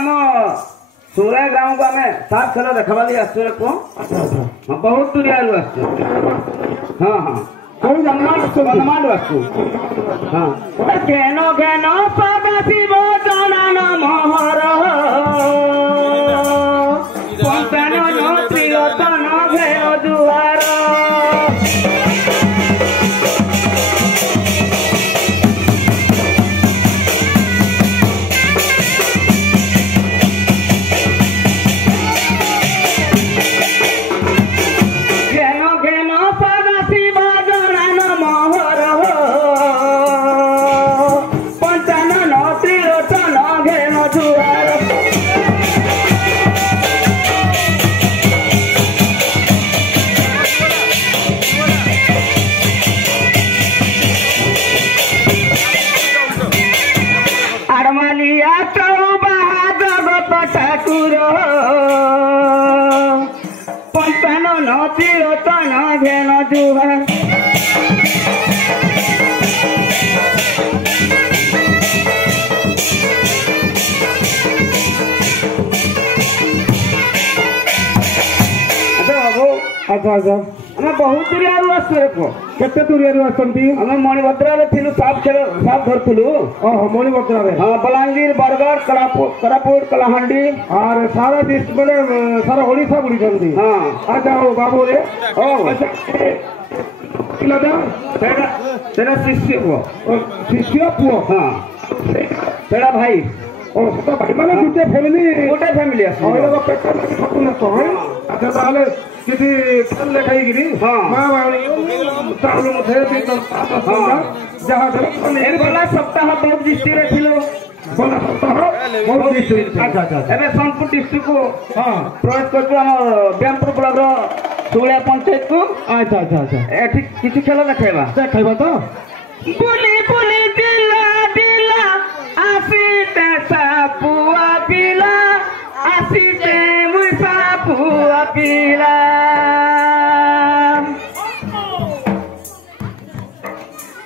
आम सुला गाँव को आम सात खेल देखा आसो बहुत दूरिया हाँ हाँ बंधमाल आसू हाँ केन केन सदाशिव जनान महर प्रियतन घेर जुहार अच्छा अच्छा आम बहुत दूरिया आसो केते दूरिया आसती आम मणिभद्रा थिलु साफ खेल साफ धरथुलु ओह मणिभद्रा हाँ बलांगीर बरगढ़ कोरापुट कलाहांडी और सारा डिस्ट्रिक्ट मैंने सारा ओडिशा बुड़ी करती हाँ अच्छा हो बाबू रे अच्छा तेरा शिष्य पुओ शिष्य पुओ हाँ तेरा भाई तो भाई माने गोटे फैमिली अच्छा ताले किसी खेल लेखाई माँ चाउल मुठे जहाँ गला सप्ताह बौद्ध डिस्ट्रिक्ट थिलो गला सप्ताह बौद्ध डिस्ट्रिक्ट अच्छा अच्छा एबे सोनपुर डिस्ट्रिक्ट को हाँ प्रवेश करछु हम ब्यामपुर ब्लॉक रो सुगलिया पंचायत को अच्छा अच्छा अच्छा एठी किछि खेल देखाइबा तो बुली बुली दिला दिला आसीते सापुआ पिला आसीते मुई सापुआ पिला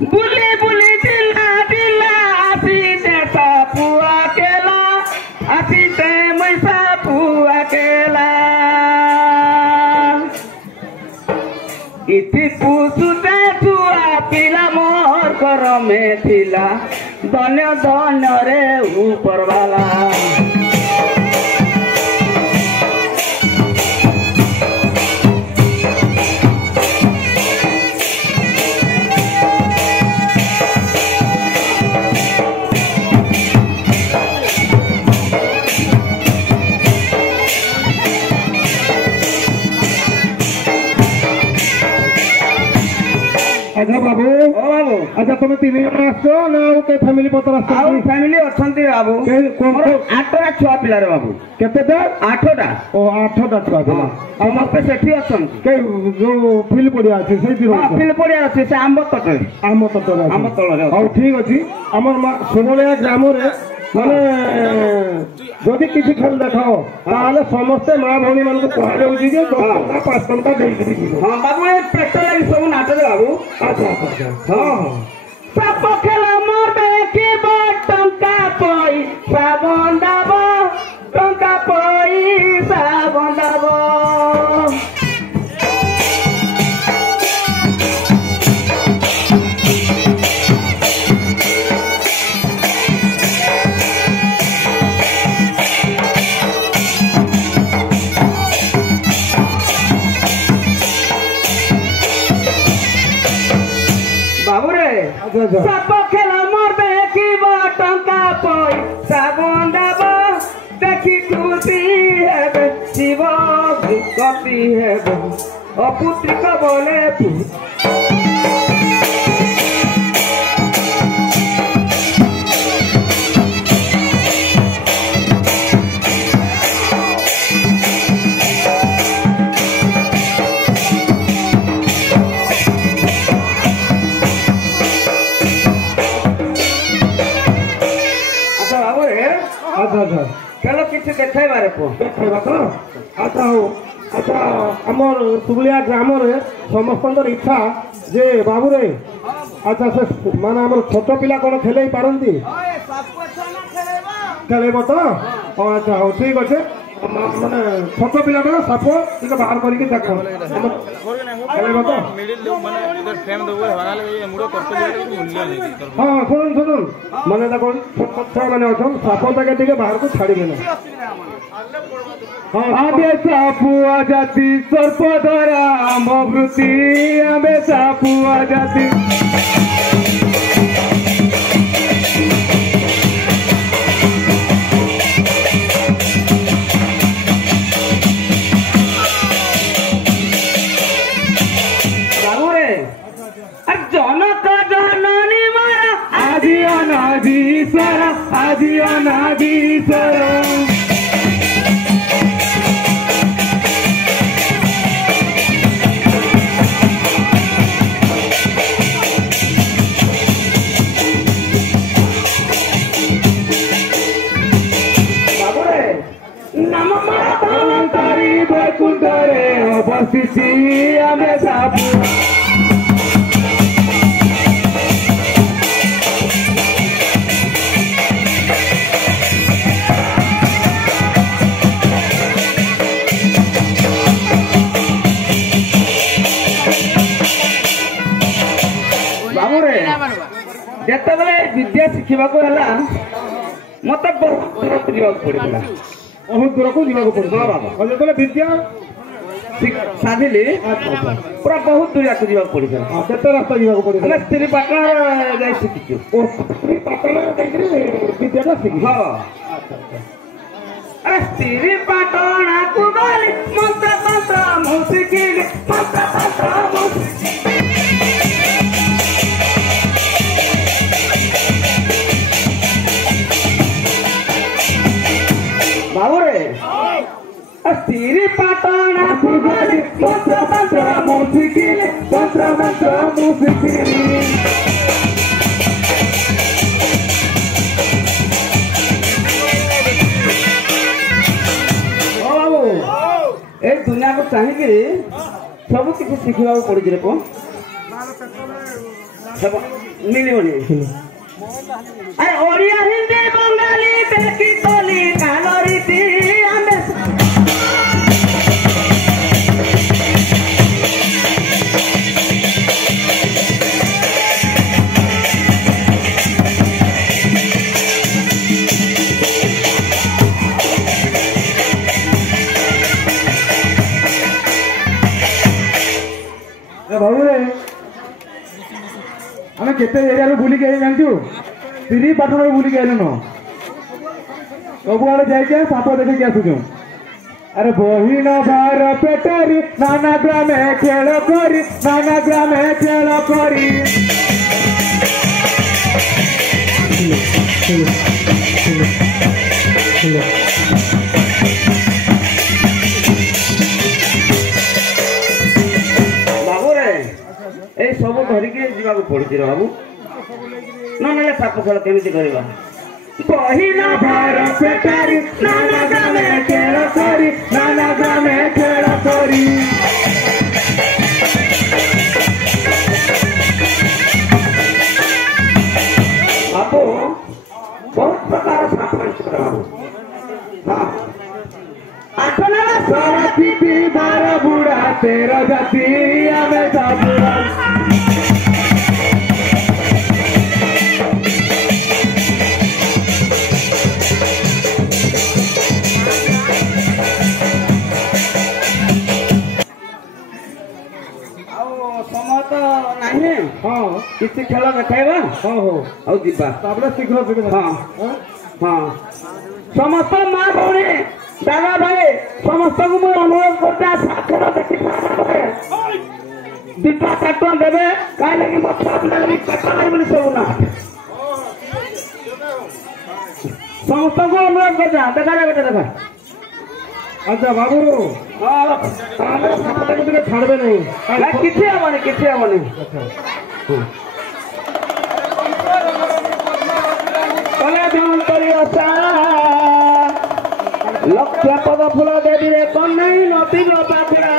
बुली बुली दिला दिला आसीते सापुआ केला आसीते मुई सापुआ केला इति पुसुते छुआ पिला मोर कर में थिला धन्य धन्य रे ऊपर वाला अच्छा बाबू ओ बाबू अच्छा तुम तीन जन आसो ना फैमिली पतर फैमिली अच्छी बाबू आठटा छुआ पिला रे बाबू केतेटा आठटा ओ आठटा छुआ पिला समस्ते सेठी अछंती के जो फील्ड पड़िया अछि सेठी हां फील्ड पड़िया अछि से आंब तटरे हां ठीक अछि हमर सोनलिया ग्राम रे माने जदि किसी खेल देखाओ ताले समस्ते माँ भौणी मान को कह जाउछि जे 5 टंका देई हां बाबू ए पेट्रोल लागि सब नाटक बाबू अच्छा अच्छा हां सब खेल मरबे की टंका पैसा बंदाबो टंका पैसा बंदाबो सब खेल मरबे की टंका पैसा बंदाबो देखी खुशी हेबे शिव भक्ति हेबे अपुत्रिक बोले अच्छा अच्छा चलो किसी देखाई बारे को देखा तो अच्छा हो अच्छा आमर सुगलिया ग्राम रे समस्त इच्छा जे बाबू रे अच्छा से माने आमर छोट पिला कोन खेलै पारंती ओए सब को छना खेलेबा खेलेबो तो ହଁ ଆଚ୍ଛା ହଉ ଠିକ ଅଛି ମାନେ ଛୋଟ ପିଲାଟା ସାପ ଟିକେ ବାହାର କରିକି ଦେଖ ଖେଳିବ ତ ହଁ ଶୁଣୁନ୍ ଶୁଣୁନ୍ ମାନେ ଦେଖ ଛୋଟ ଛୁଆ ମାନେ ଅଛନ୍ ସାପ ତାକେ ଟିକେ ବାହାରକୁ ଛାଡ଼ିବେ ନା आबे सापुआ जाति सर्पधरा अमृति आबे सापुआ जाति बाबूरे जनक जननी मारा आदि अनादीश्वर आदि अनादीश्वर बैकुंठरे उपस्थिति आमे सापु बाबूरे जेतेबेले विद्या शिखिबा को हला मते बहुत दूर पड़िला बहुत दूर को जीवा को पड़े हाँ बाबा और जो विद्या साधिली पूरा बहुत दूर को जीवा पड़ी केते रास्ता जीवा को पड़े ଆମେ ସ୍ତ୍ରୀ ପାଟଣା ଯାଇ ଶିଖିଛୁ ओ स्त्री पाटण विद्याटा शिखी ହଁ ଆରେ ସ୍ତ୍ରୀ ପାଟଣା କୁ ଗଲି ମନ୍ତ୍ର ତନ୍ତ୍ର ମୁଁ ଶିଖିଲି ମନ୍ତ୍ର ତନ୍ତ୍ର ମୁଁ बाबूरे स्त्री पाटणा कुगली मंत्र मंत्र मु शिखिली मंत्र मंत्र मु शिखिली ओ बाबू ए दुनिया को चाहिए सब किसी शिखा पड़ी रे कौन मिलबनी अरे ओडिया हिंदी बंगाली बेकी तोली कालोरीती आमे बाबू रे आम केते एरिया बुलिक जानचु स्त्री पाटण बुलिक आइलु न सब आड़े जाइए साप देखिक आसुचु अरे बहिन भार पेटरी नाना ग्रामे खेल करी नाना ग्रामे खेल करी ए सब धरिकी जीवाक पड़ी बाबू ना साप खेल केमी करवा बहिन भार पेटारी नाना ग्रामे खेल करी नाना ग्रामे खेल करी बाबू बहुत प्रकार साप बाबू हाँ आठना सरस्वती बार बुढ़ा 13 जाति आमे सापुरा समय तो नहीं हाँ किसी खेल देखाइबा हाँ हो आउ जीवा तापरे शीघ्र शीघ्र हाँ हाँ समस्त माँ भौणी दादा भाई समस्त को मैं अनुरोध करता साक्षर देखी दीटा काटवा देवे काहे लगी मत लगी काटवा नहीं बोली सब ना समस्त को अनुरोध करता देखा जा बेटा देखा अच्छा बाबू छाड़बे नहीं किसी हेनी किसी हेनी लक्ष्य पद फूल देवी रे कन्या नदी पाखुड़ा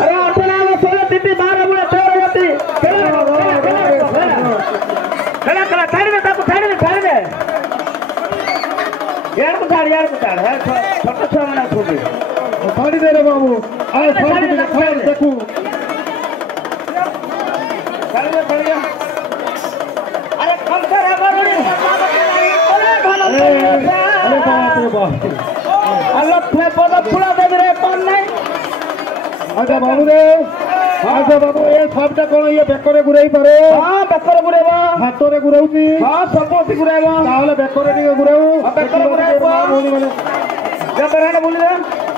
अरे 18 16 तिथि 12 बुढ़े 13 जाति खेला खेला खेला छाड़ दे यार कुटाड़ है छोटा छुआ मैंने खूबी साड़ी दे रे बाबू आए साड़ी देखू साड़ी अरे कम कर है बरोड़ी अरे बाप रे बाप अल्लाह थे पद फुला दे रे कौन नहीं अच्छा बाबू रे अच्छा बाबू ये सबटा कोन ये बेकरे गुराई पारे हां बेकर गुरेबा हातरे गुराउची हां सबोती गुरेबा ताहले बेकरे टिके गुराउ बेकर गुरेबा बोली माने जबराने बोली रे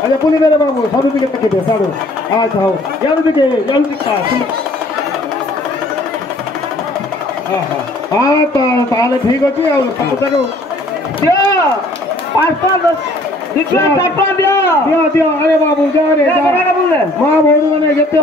अच्छा पुनी मेरे बाबू सब टिके तक दे साडो अच्छा हो याद दिके का हां ताहले ठीक अछि आ सबटा दियो 5 10 दिखला 4 दियो दियो अरे बाबू जा रे जबराने बोले मां बोलू माने जते